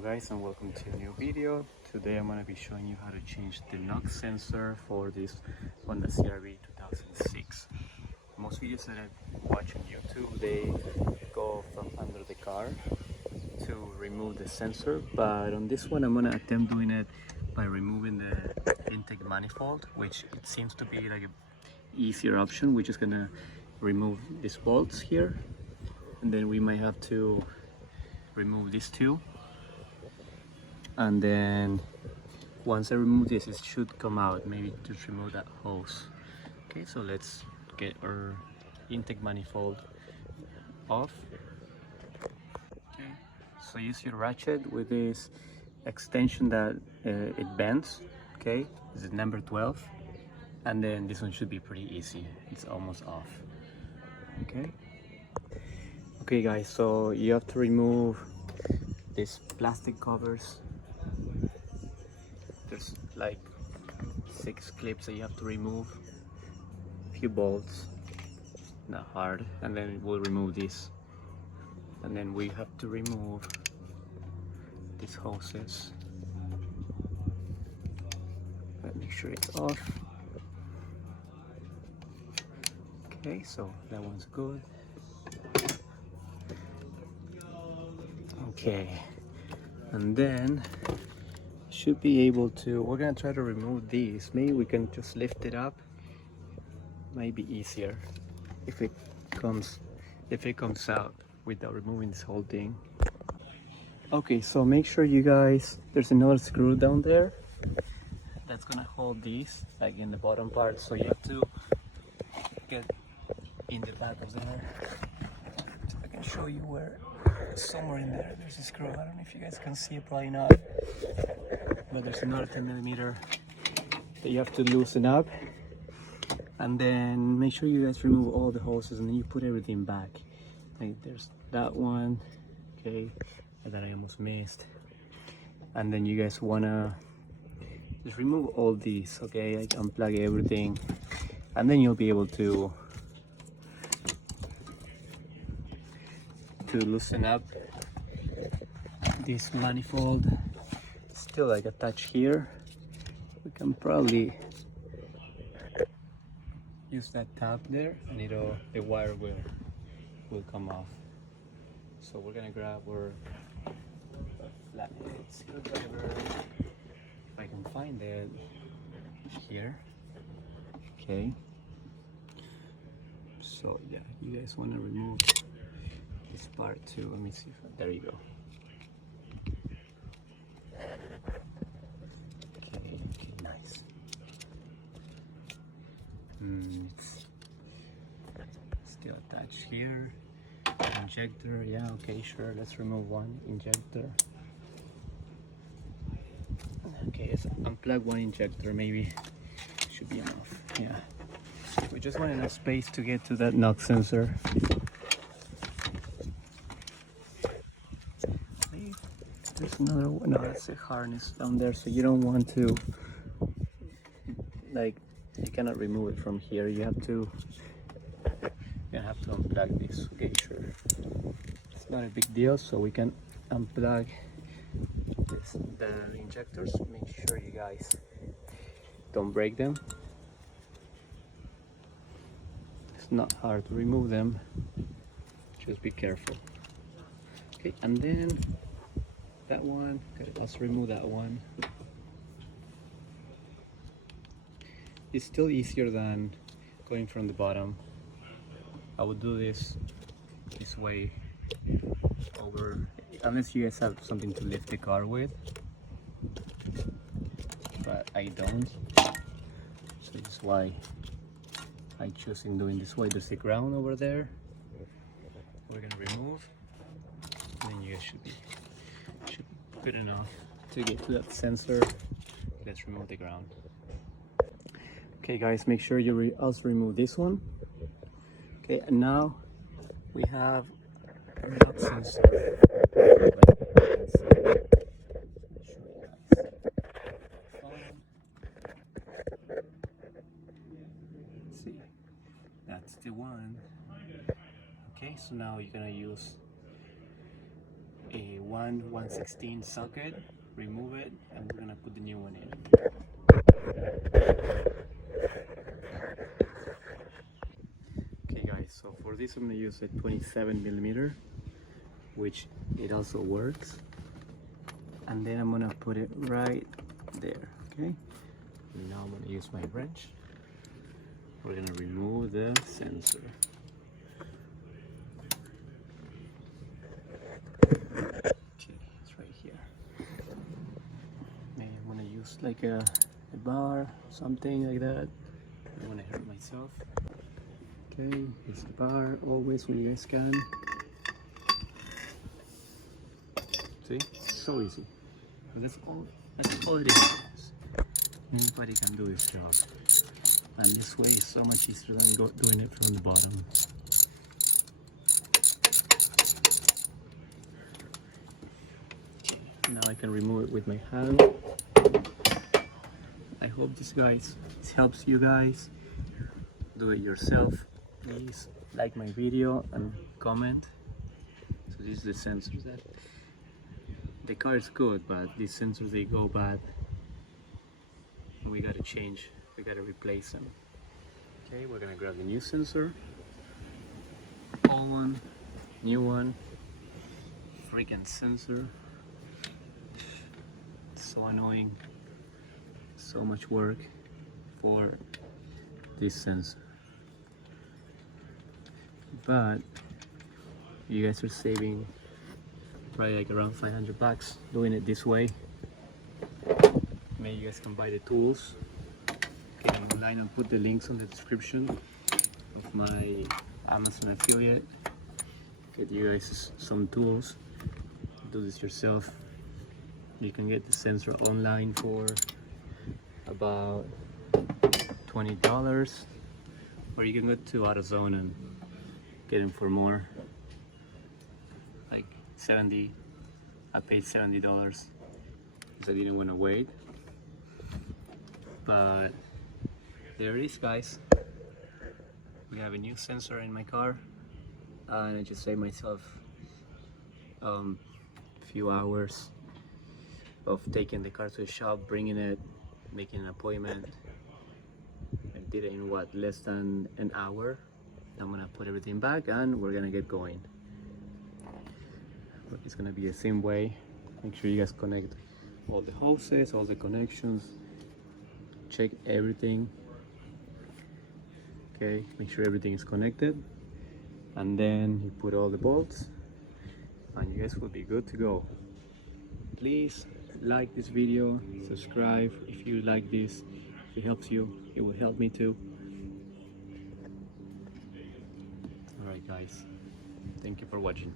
Hello guys and welcome to a new video. Today I'm going to be showing you how to change the knock sensor for this Honda CR-V 2006. Most videos that I watch on YouTube, they go from under the car to remove the sensor, but on this one I'm going to attempt doing it by removing the intake manifold, which it seems to be like an easier option. We're just going to remove these bolts here, and then we might have to remove these two. And then once I remove this, it should come out. Maybe just remove that hose. Okay, so let's get our intake manifold off. Okay, so use your ratchet with this extension that it bends. Okay, this is number 12, and then this one should be pretty easy. It's almost off. Okay guys, so you have to remove these plastic covers. There's like 6 clips that you have to remove, a few bolts, not hard, and then we'll remove this. And then we have to remove these hoses. But make sure it's off. Okay, so that one's good. Okay, and then should be able to, we're gonna try to remove these. Maybe we can just lift it up. Might be easier if it comes out without removing this whole thing. Okay, so make sure you guys, there's another screw down there that's gonna hold these, like in the bottom part, so you have to get in the back of there. I can show you where, somewhere in there, there's a screw. I don't know if you guys can see it, probably not. But there's another 10mm that you have to loosen up, and then make sure you guys remove all the hoses, and then you put everything back. Like there's that one, okay, that I almost missed. And then you guys wanna just remove all these, okay, like unplug everything, and then you'll be able to loosen up this manifold. Still like attached here. We can probably use that tab there, and the wire will come off. So we're gonna grab our flathead screwdriver, if I can find it, here. Okay, so yeah, you guys want to remove this part too. Let me see if there you go. Okay, nice. It's still attached here. Injector, yeah, okay, sure. Let's remove one injector. Okay, let's unplug one injector. Maybe should be enough. Yeah, we just want enough space to get to that knock sensor. Maybe there's another one. No, that's a harness down there, so you don't want to, like, you cannot remove it from here. You have to unplug this. Okay, sure. It's not a big deal, so we can unplug the injectors. Make sure you guys don't break them. It's not hard to remove them. Just be careful. Okay, and then that one. Okay, let's remove that one. It's still easier than going from the bottom. I would do this way over, unless you guys have something to lift the car with, but I don't, so that's why I choose in doing this way. There's a ground over there we're gonna remove, and then you guys should be good enough to get to that sensor. Let's remove the ground. Okay guys, make sure you also remove this one. Okay, and now we have our knock sensor. See, that's the one. Okay, so now you're gonna use a 1 one 1/16 socket, remove it, and we're gonna put the new one in. Okay guys, so for this I'm gonna use a 27mm, which it also works. And then I'm gonna put it right there, okay? And now I'm gonna use my wrench. We're gonna remove the sensor. Okay, it's right here. Maybe I'm gonna use like a bar, something like that. I don't wanna hurt myself. Okay, use the bar always when you guys can. See, so easy. That's all it is. Anybody can do this job. And this way is so much easier than doing it from the bottom. Okay, now I can remove it with my hand. I hope this helps you guys. Do it yourself. Please like my video and comment. So this is the sensors that the car is good, but these sensors, they go bad. We gotta change, we gotta replace them. Okay, we're gonna grab the new sensor. Old one, new one. Freaking sensor. It's so annoying. So much work for this sensor. But you guys are saving probably like around 500 bucks doing it this way. Maybe you guys can buy the tools. Okay, online, I'll put the links on the description of my Amazon affiliate. Get you guys some tools. Do this yourself. You can get the sensor online for about $20, or you can go to AutoZone and get them for more, like $70. I paid $70 because I didn't want to wait. But there it is, guys. We have a new sensor in my car, and I just saved myself a few hours of taking the car to the shop, bringing it, making an appointment. I did it in what, less than an hour. I'm gonna put everything back and we're gonna get going. It's gonna be the same way. Make sure you guys connect all the hoses, all the connections, check everything. Okay, make sure everything is connected, and then you put all the bolts and you guys will be good to go. Please like this video, subscribe if you like this. If it helps you, it will help me too. Alright guys, thank you for watching.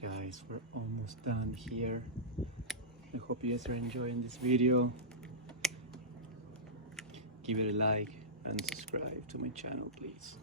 guys, we're almost done here. I hope you guys are enjoying this video. Give it a like and subscribe to my channel, please.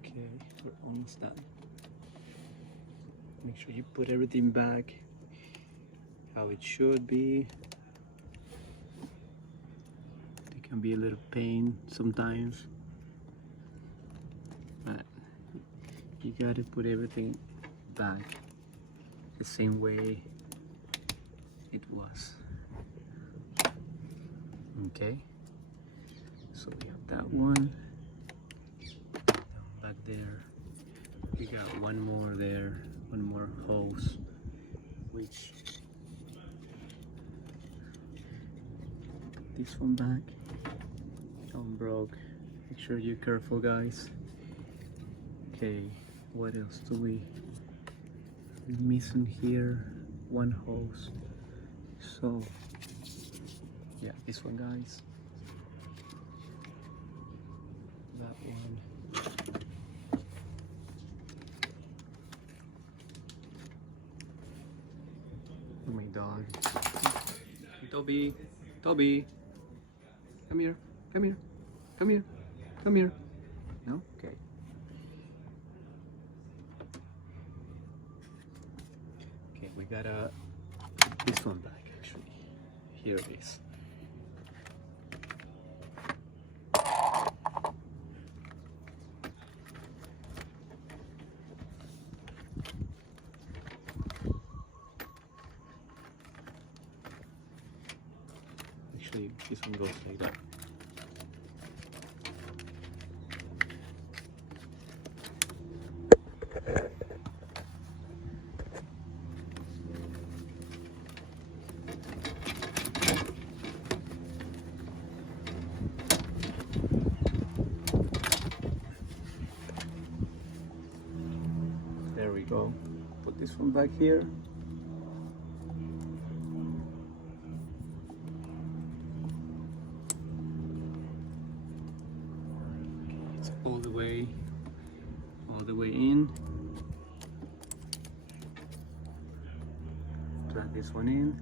Okay, we're almost done. Make sure you put everything back how it should be. It can be a little pain sometimes, but you gotta put everything back the same way it was. Okay, so we have that one down back there. We got one more there, one more hose, which put this one back. Don't broke. Make sure you're careful, guys. Okay, what else do we're missing here? One hose. So yeah, this one, guys. That one. Oh, my dog. Toby, Toby, come here, come here, come here, come here. No? Okay. Okay, we gotta put this one back, actually. Here it is. Actually, this one goes like that. There we go. Put this one back here. It's all the way in. Drag this one in.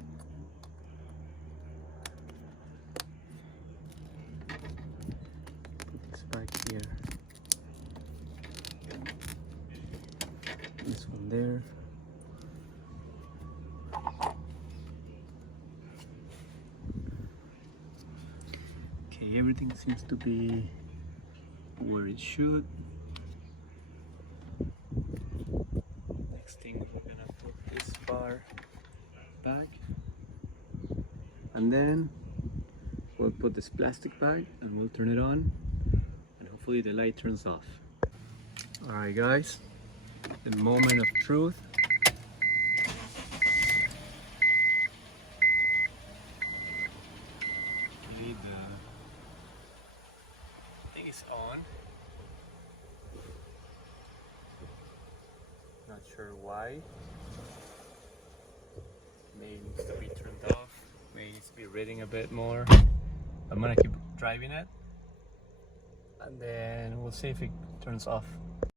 Put this back here. This one there. Okay, everything seems to be where it should. Next thing, we're gonna put this bar back, and then we'll put this plastic back and we'll turn it on, and hopefully the light turns off. Alright guys, the moment of truth. Leave the thing is on. Not sure why. Maybe it needs to be turned off. Maybe it needs to be reading a bit more. I'm gonna keep driving it, and then we'll see if it turns off.